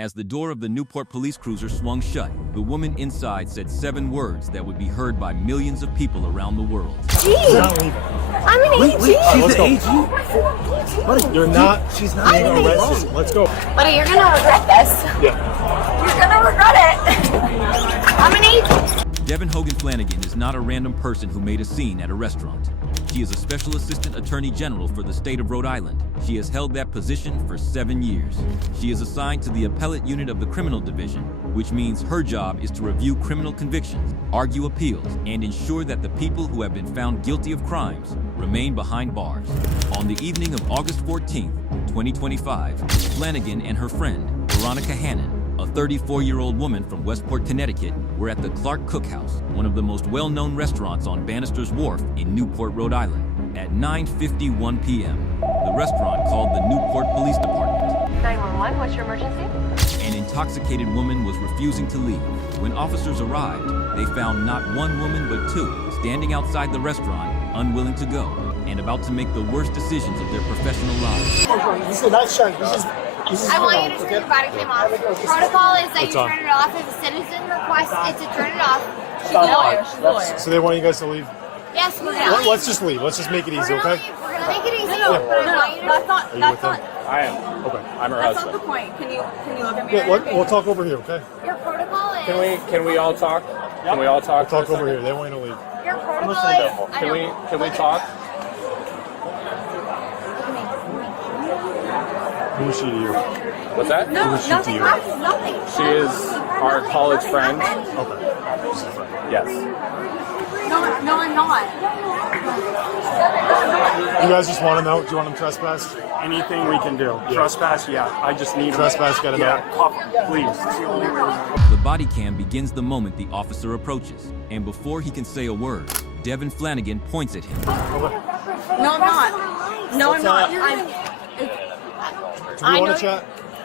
As the door of the Newport police cruiser swung shut, the woman inside said 7 words that would be heard by millions of people around the world. I'm an AG. She's an AG? Buddy, you're not. She's not being arrested. Let's go. Buddy, you're gonna regret this. Yeah. You're gonna regret it. I'm an AG. Devon Hogan Flanagan is not a random person who made a scene at a restaurant. She is a Special Assistant Attorney General for the state of Rhode Island. She has held that position for 7 years. She is assigned to the Appellate Unit of the Criminal Division, which means her job is to review criminal convictions, argue appeals, and ensure that the people who have been found guilty of crimes remain behind bars. On the evening of August 14, 2025, Flanagan and her friend, Veronica Hannon, a 34-year-old woman from Westport, Connecticut, were at the Clark Cookhouse, one of the most well-known restaurants on Bannister's Wharf in Newport, Rhode Island. At 9:51 p.m., the restaurant called the Newport Police Department. 911, what's your emergency? An intoxicated woman was refusing to leave. When officers arrived, they found not one woman but 2 standing outside the restaurant, unwilling to go, and about to make the worst decisions of their professional lives. This is not shine. I want you to turn your Bodycam off. Protocol is that you turn it off. If a citizen requests it to turn it off, she's a lawyer. She's a lawyer. So they want you guys to leave? Yes, we're gonna leave. Let's just leave. Let's just make it easy, okay? We're gonna make it easy. But I want you to. That's not. I am. Okay. I'm her That's husband. not the point. Can you look at me? Yeah, we'll talk over here, okay? Your protocol is. Can we all talk? Can we all talk? We'll talk over here. They want you to leave. Your protocol is. Can we talk? Who is she to you? What's that? No, she to nothing. you? Nothing. She is our college friend. Okay. Yes. No, I'm not. You guys just want them out? Do you want them trespassed? Anything we can do. Trespass, yeah. I just need Trespass, get them out. Yeah, please. It's the only way. The body cam begins the moment the officer approaches, and before he can say a word, Devon Flanagan points at him. No, I'm not. No, I'm not. Do you want to chat?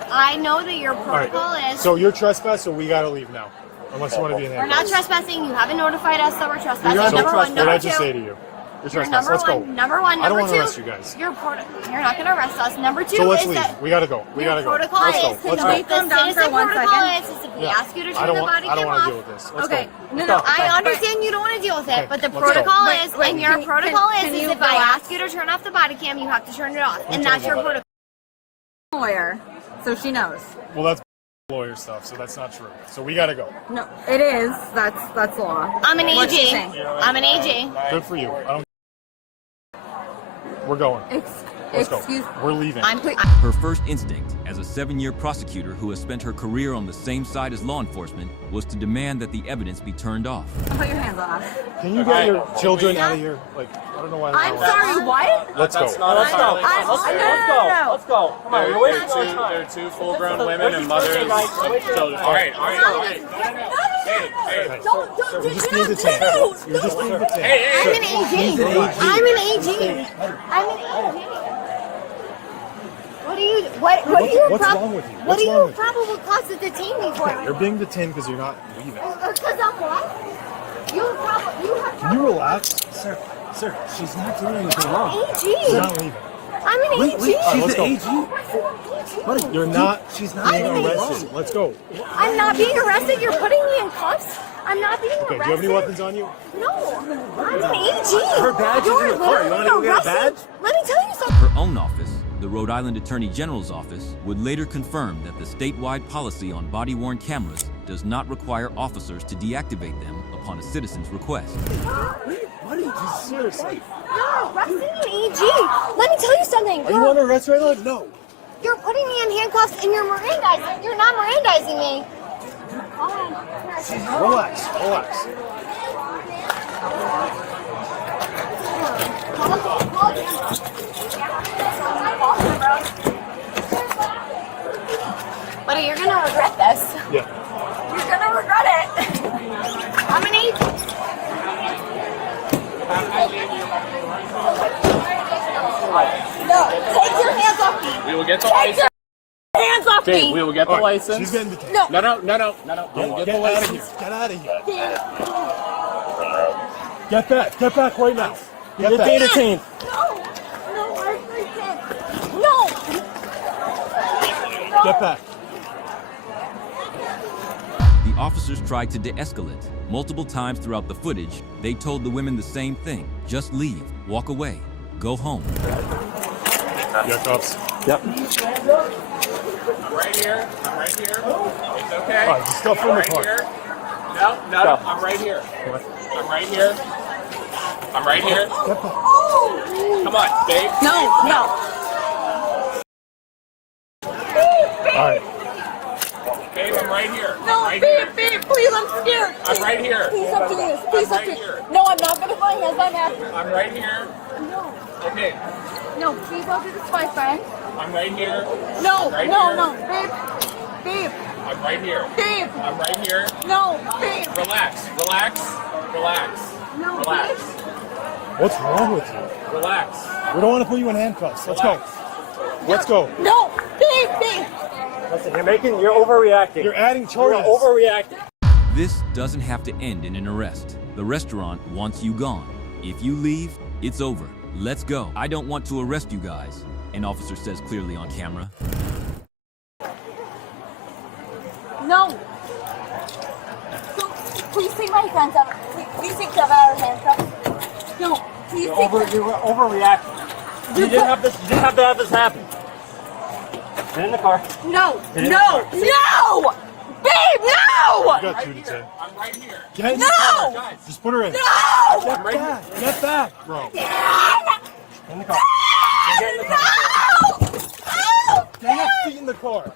I know that your All right. protocol is. So you're trespassed, so we gotta leave now. Unless you want to be in there. We're not trespassing. You haven't notified us that we're trespassing. So Number one. what did I Number just two. say to you? You're You're trespassed. Let's go. Number one. I don't Number want two. to arrest you guys. You're not going to arrest us. Number 2 So let's is leave. that We gotta go. We your gotta go. protocol Let's is go. to Let's know go. the Calm down for citizen 1 protocol second. is if we Yeah. ask you to I turn don't the want body to cam off. deal with this. Let's Okay. go. No. I understand you don't want to deal with it, Okay, but the let's go. protocol Wait, is, wait, and your can you- protocol can is you if I relax? ask you to turn off the body cam, you have to turn it off, and that's your protocol. Lawyer, so she knows. Well, that's lawyer stuff, so that's not true. So we gotta go. No, it is. That's law. I'm an What's she AG. saying? I'm an AG. Good for you. I don't. We're going. Let's go. Excuse. We're leaving. Her first instinct, as a 7-year prosecutor who has spent her career on the same side as law enforcement, was to demand that the evidence be turned off. Put your hands on us. Can you get your children out of here? Like, I don't know why. I'm sorry. What? Let's go. Let's go. Let's go. Come on, you're wasting our time. They're 2 full-grown women and mothers of children. All right. You're just being detained. You're just being detained. I'm an AG. I'm an AG. I'm an AG. What are you? What's wrong with you? What What's are wrong you with you? probable cause to detain me for? You're being detained because you're not leaving. Because I'm what? You have Can you relax? Sir, she's not doing anything wrong. She's AG. not leaving. I'm an AG. Let's go. Buddy, You're not. She's not being I'm arrested. Let's go. I'm not being arrested. You're putting me in cuffs. I'm not being Okay. arrested. Do you have any weapons on you? No. I'm an AG. Her badge is in the car. You wanna go get a badge? Let me tell you something. Her own office, the Rhode Island Attorney General's office, would later confirm that the statewide policy on body-worn cameras does not require officers to deactivate them upon a citizen's request. Buddy, just seriously. You're arresting an AG. Let me tell you something. Are you under arrest right now? No. You're putting me in handcuffs and you're Mirandizing. You're not Mirandizing me. Relax. Relax. Buddy, you're gonna regret this. Yeah. You're gonna regret it. I'm an AG. No, take your hands off me. We will get the Take license. your hands off Okay, me. we will get the All right, license. She's getting detained. No. No. We will get the Get out of license. here. Get out of here. Get back. Get back right now. Get You're being back. detained. No, I freaking. No. Get back. officers tried to de-escalate. Multiple times throughout the footage, they told the women the same thing. Just leave, walk away, go home. Handcuffs. Yep. Right here. I'm right here. It's okay. All right, just go from the car. Here. No, I'm right here. I'm right here. I'm right here. Come on, babe. No. All right. Babe, I'm right here. No, right babe, here. please, I'm scared. I'm right here. Please stop doing this. Please stop right doing here. this. No, I'm not going to put my hands on him. I'm right here. No. Okay. No, please don't do this to my friend. I'm right here. No, Right no, here. no. Babe. I'm right here. Babe. I'm right here. No, babe. Relax. No, Relax. babe. What's wrong with you? Relax. We don't want to put you in handcuffs. Let's go. Relax. Let's go. No, babe. Listen, you're overreacting. You're adding You're charges. overreacting. This doesn't have to end in an arrest. The restaurant wants you gone. If you leave, it's over. Let's go. I don't want to arrest you guys, an officer says clearly on camera. No. So, please take my hands out. Please take them out of handcuffs. No, please take them. You were overreacting. You didn't have to have this happen. Get in the car. No. Get in the No. car. No. Babe, no. You got two to ten. I'm right here. Get in the No. car. Just put her in. No. Get back. Get back, bro. In the car. Get in the car. Get your feet in the car.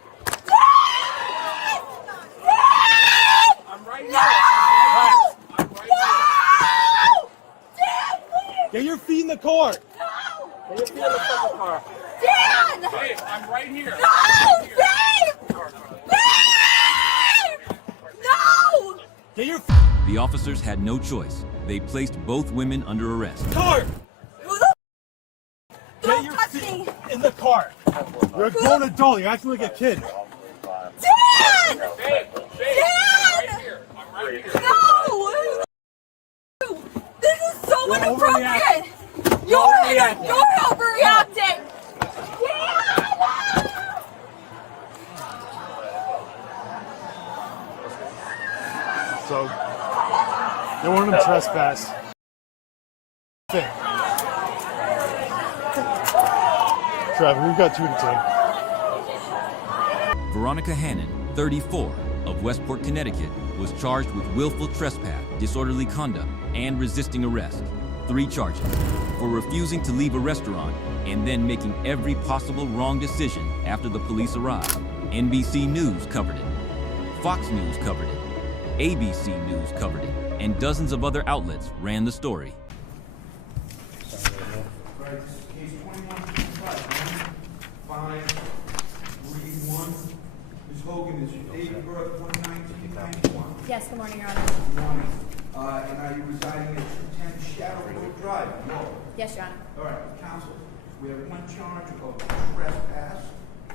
I'm right here. No! I'm right here. Get your feet in the car. Get your feet in the fucking car. Dan! Babe, I'm right here. No! Babe! Babe! No! Get your The officers had no choice. They placed both women under arrest. car. Who the Get Don't your touch feet me! in the car. You're a grown adult. You're acting like a kid. Dan! Babe, I'm right here. I'm right here. No! This is so You're inappropriate! You're overreacting! Dan! So, they wanted him trespass. Trevor, we've got 2 to 10. Veronica Hannon, 34, of Westport, Connecticut, was charged with willful trespass, disorderly conduct, and resisting arrest. 3 charges: for refusing to leave a restaurant and then making every possible wrong decision after the police arrived. NBC News covered it. Fox News covered it. ABC News covered it. And dozens of other outlets ran the story. Right, this is case 2155, 531. Ms. Hogan, is your date of birth 1/1991? Yes, good morning, Your Honor. Good morning. And are you residing at 210 Shadow Road Drive? No. Yes, Your Honor. All right, counsel, we have one charge of trespass.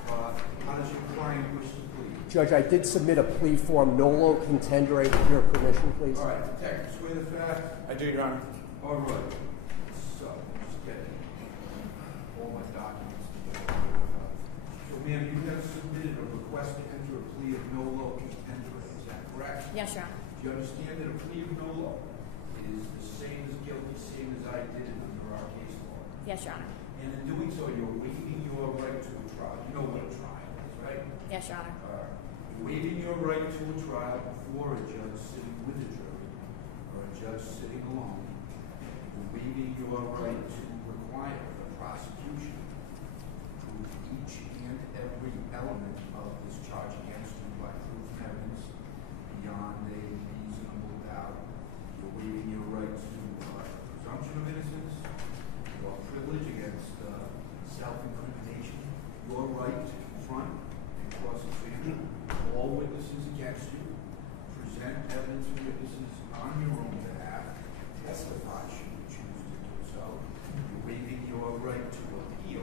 How does your client wish to plead? Judge, I did submit a plea form, nolo contendere, with your permission, please. All right, detective, swear the fact. I do, Your Honor. All right. So, just getting all my documents together. So, ma'am, you have submitted a request to enter a plea of nolo contendere, is that correct? Yes, Your Honor. Do you understand that a plea of nolo is the same as guilty, same as I did it under our case law? Yes, Your Honor. And in doing so, you're waiving your right to a trial. You know what a trial is, right? Yes, Your Honor. You're waiving your right to a trial before a judge sitting with a jury or a judge sitting alone. You're waiving your right to require the prosecution to prove each and every element of this charge against you by proof and evidence beyond a reasonable doubt. You're waiving your right to presumption of innocence, your privilege against self-incrimination, your right to confront and cross-examine all witnesses against you, present evidence and witnesses on your own behalf, testify should you choose to do so. You're waiving your right to appeal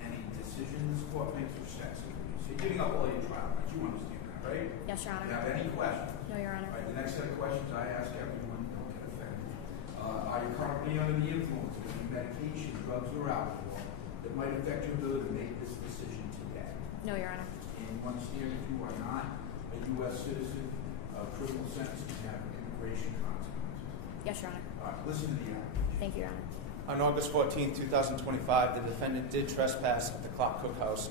any decision this court makes or sets it. So you're giving up all your trial rights. You understand that, right? Yes, Your Do you Honor. have any questions? No, Your Honor. All right, the next set of questions I ask everyone, don't get offended. Are you currently under the influence of any medication, drugs, or alcohol that might affect your ability to make this decision today? No, Your Honor. And you understand if you are not a U.S. citizen, criminal sentence can have immigration consequences. Yes, Your Honor. All right, listen to the application. Thank you, Your Honor. On August 14, 2025, the defendant did trespass at the Clock Cookhouse,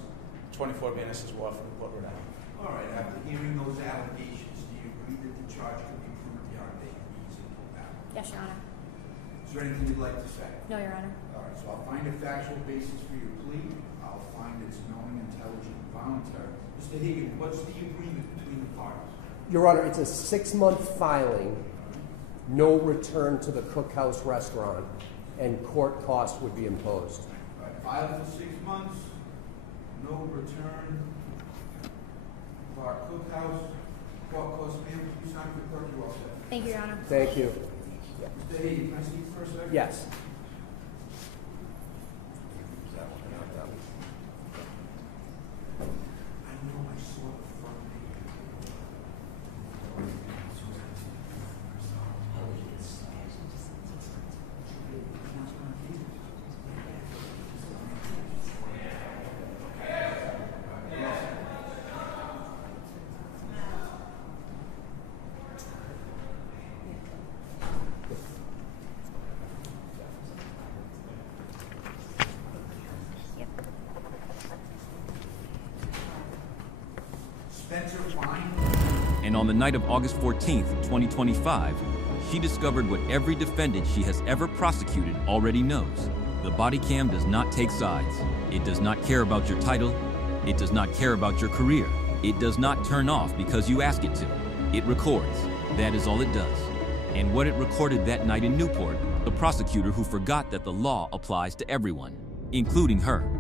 24 Bannister's Wharf, Newport, Rhode Island. All right, after hearing those allegations, do you agree that the charge could be proved beyond a reasonable doubt? Yes, Your Honor. Is there anything you'd like to say? No, Your Honor. All right, so I'll find a factual basis for your plea. I'll find it's knowing, intelligent, and voluntary. Mr. Hagan, what's the agreement between the parties? Your Honor, it's a 6-month filing, no return to the Cookhouse restaurant, and court costs would be imposed. All right, filed for 6 months, no return. Bar Cookhouse, court costs, ma'am, you sign the clerk, you all set. Thank you, Your Honor. Thank you. Mr. Hagan, can I see you for a second? Yes. I know I saw the front page. Spencer Wine. And on the night of August 14th, 2025, she discovered what every defendant she has ever prosecuted already knows. The body cam does not take sides. It does not care about your title. It does not care about your career. It does not turn off because you ask it to. It records. That is all it does. And what it recorded that night in Newport, the prosecutor who forgot that the law applies to everyone, including her.